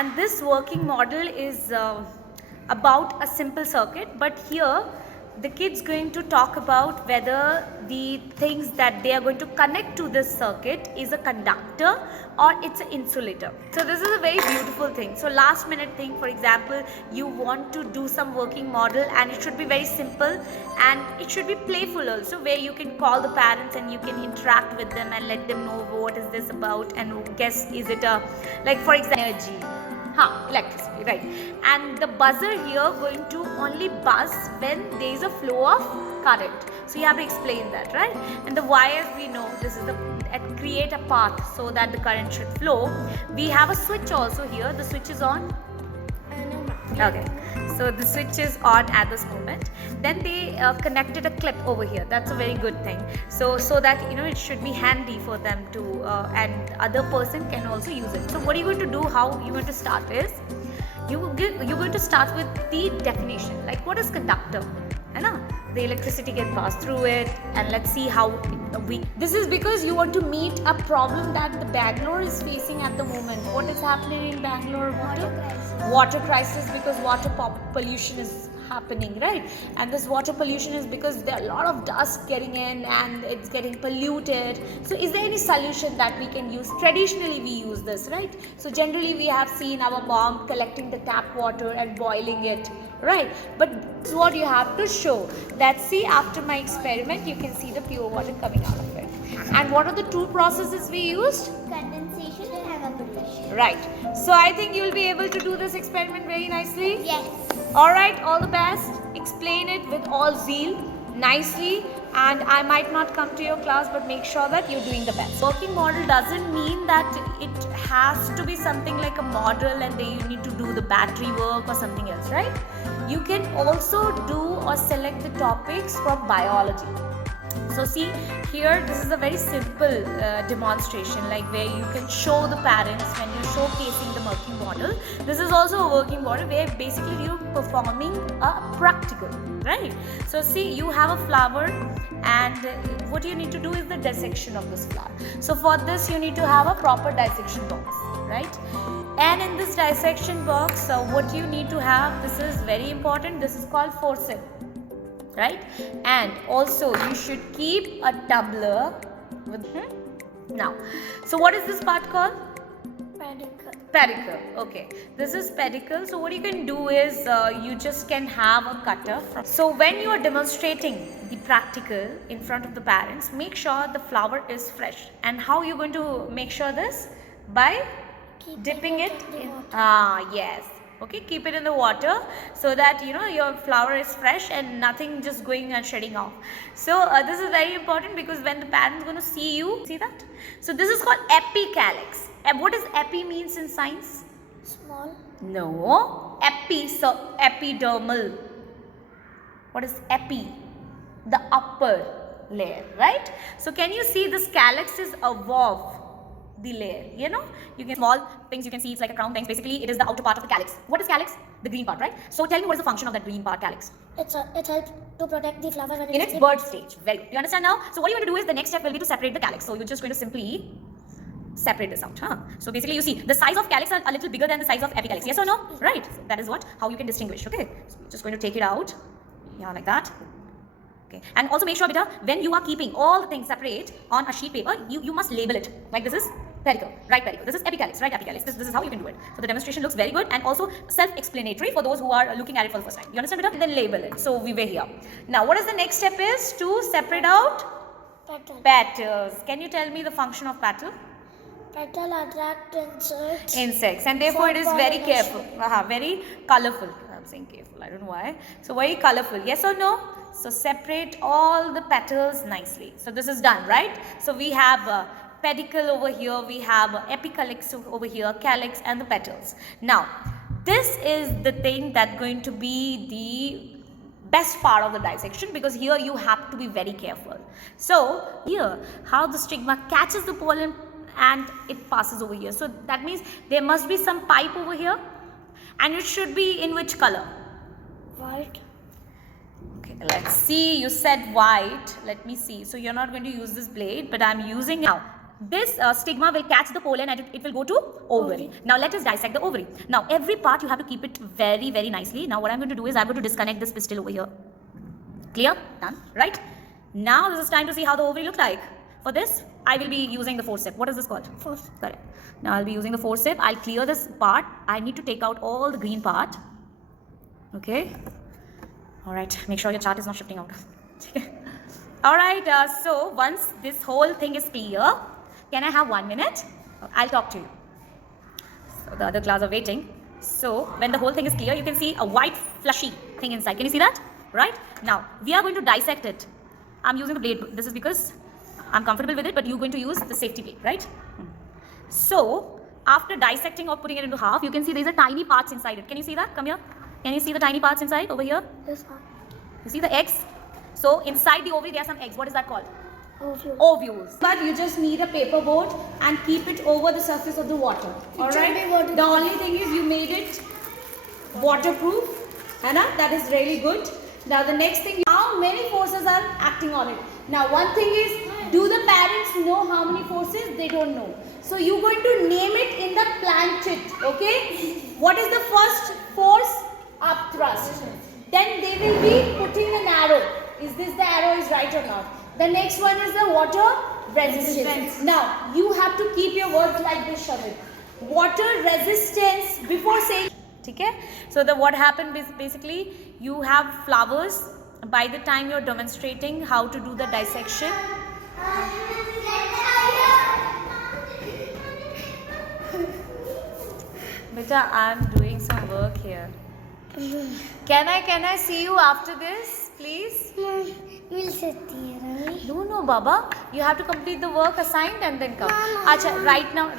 and this working model is about a simple circuit, but here the kids going to talk about whether the things that they are going to connect to this circuit is a conductor or it's an insulator. So this is a very beautiful thing. So last minute thing, for example, you want to do some working model and it should be very simple and it should be playful also, where you can call the parents and you can interact with them and let them know what is this about and guess is it a, like for example, energy. Electricity, right? And the buzzer here going to only buzz when there is a flow of current. So you have to explain that, right? And the wires, we know this is the create a path so that the current should flow. We have a switch also here. The switch is on. Okay, so the switch is on at this moment. Then they connected a clip over here. That's a very good thing. So that it should be handy for them to and other person can also use it. So what are you going to do? How you're going to start is you're going to start with the definition. Like what is conductor? The electricity can pass through it, and let's see how this is because you want to meet a problem that the Bangalore is facing at the moment. What is happening in Bangalore? Water crisis, because water pollution is happening, right? And this water pollution is because there are a lot of dust getting in and it's getting polluted. So is there any solution that we can use? Traditionally we use this, right? So generally we have seen our mom collecting the tap water and boiling it, right? But this is what you have to show, that see, after my experiment you can see the pure water coming out of it. And what are the two processes we used? Condensation and evaporation. Right. So I think you will be able to do this experiment very nicely. Yes. Alright, all the best. Explain it with all zeal, nicely, and I might not come to your class, but make sure that you're doing the best. Working model doesn't mean that it has to be something like a model and then you need to do the battery work or something else, right? You can also do or select the topics from biology. So see here, this is a very simple demonstration, like where you can show the parents when you're showcasing the working model. This is also a working model where basically you're performing a practical, right? So see, you have a flower and what you need to do is the dissection of this flower. So for this you need to have a proper dissection box, right? And in this dissection box, what you need to have, this is very important, this is called forceps. Right? And also you should keep a tumbler with now. So what is this part called? Pedicle. Okay, this is pedicle. So what you can do is you just can have a cutter. So when you are demonstrating the practical in front of the parents, make sure the flower is fresh. And how you're going to make sure this? By dipping it in. Yes. Okay, keep it in the water so that your flower is fresh and nothing just going and shedding off. So this is very important because when the parents going to see you, see that? So this is called epicalyx. And what does epi means in science? Small. No, epi, so epidermal. What is epi? The upper layer, right? So can you see this calyx is above the layer, you can small things, you can see it's like a crown things. Basically it is the outer part of the calyx. What is calyx? The green part, right? So tell me, what is the function of that green part, calyx? It helps to protect the flower in its birth stage. Very good. You understand now? So what you're going to do is the next step will be to separate the calyx. So you're just going to simply separate this out. So basically you see the size of calyx are a little bigger than the size of epicalyx. Yes or no? Right. So that is how you can distinguish. Okay. So you're just going to take it out. Yeah, like that. Okay. And also make sure, beta, when you are keeping all the things separate on a sheet paper, you must label it. Like this is pedicle, right pedicle. This is epicalyx, right epicalyx. This is how you can do it. So the demonstration looks very good and also self-explanatory for those who are looking at it for the first time. You understand, beta? And then label it. So we were here. Now what is the next step is to separate out petals. Can you tell me the function of petal? Petal attract insects. Insects, and therefore it is very careful. Very colorful. I'm saying careful, I don't know why. So very colorful. Yes or no? So separate all the petals nicely. So this is done, right? So we have pedicle over here, we have epicalyx over here, calyx and the petals. Now, this is the thing that's going to be the best part of the dissection, because here you have to be very careful. So here, how the stigma catches the pollen and it passes over here. So that means there must be some pipe over here, and it should be in which color? White. Okay, let's see. You said white. Let me see. So you're not going to use this blade, but I'm using now. this stigma will catch the pollen and it will go to ovary. Now let us dissect the ovary. Now every part you have to keep it very, very nicely. Now what I'm going to do is I'm going to disconnect this pistil over here. Clear? Done. Right? Now this is time to see how the ovary looks like. For this, I will be using the forceps. What is this called? Forceps. Correct. Now I'll be using the forceps. I'll clear this part. I need to take out all the green part. Okay. Alright. Make sure your chart is not shifting out. Alright. So once this whole thing is clear, can I have 1 minute? I'll talk to you. So the other class are waiting. So when the whole thing is clear, you can see a white fleshy thing inside. Can you see that? Right? Now we are going to dissect it. I'm using the blade. This is because I'm comfortable with it, but you're going to use the safety blade, right? So after dissecting or putting it into half, you can see there's a tiny parts inside it. Can you see that? Come here. Can you see the tiny parts inside over here? This one. You see the eggs? So inside the ovary there are some eggs. What is that called? Ovule. Ovules. But you just need a paper board and keep it over the surface of the water. Alright? The only thing is you made it waterproof. Anna, that is really good. Now the next thing, how many forces are acting on it? Now one thing is, do the parents know how many forces? They don't know. So you're going to name it in the planchet. Okay? What is the first force? Up thrust. Then they will be putting an arrow. Is this the arrow is right or not? The next one is the water resistance. Now, you have to keep your words like this, Shamit. Water resistance before saying. Okay? So, what happened is basically you have flowers. By the time you're demonstrating how to do the dissection. Beta, I'm doing some work here. Can I see you after this, please? We'll sit here, right? No, Baba. You have to complete the work assigned and then come. Acha, right now.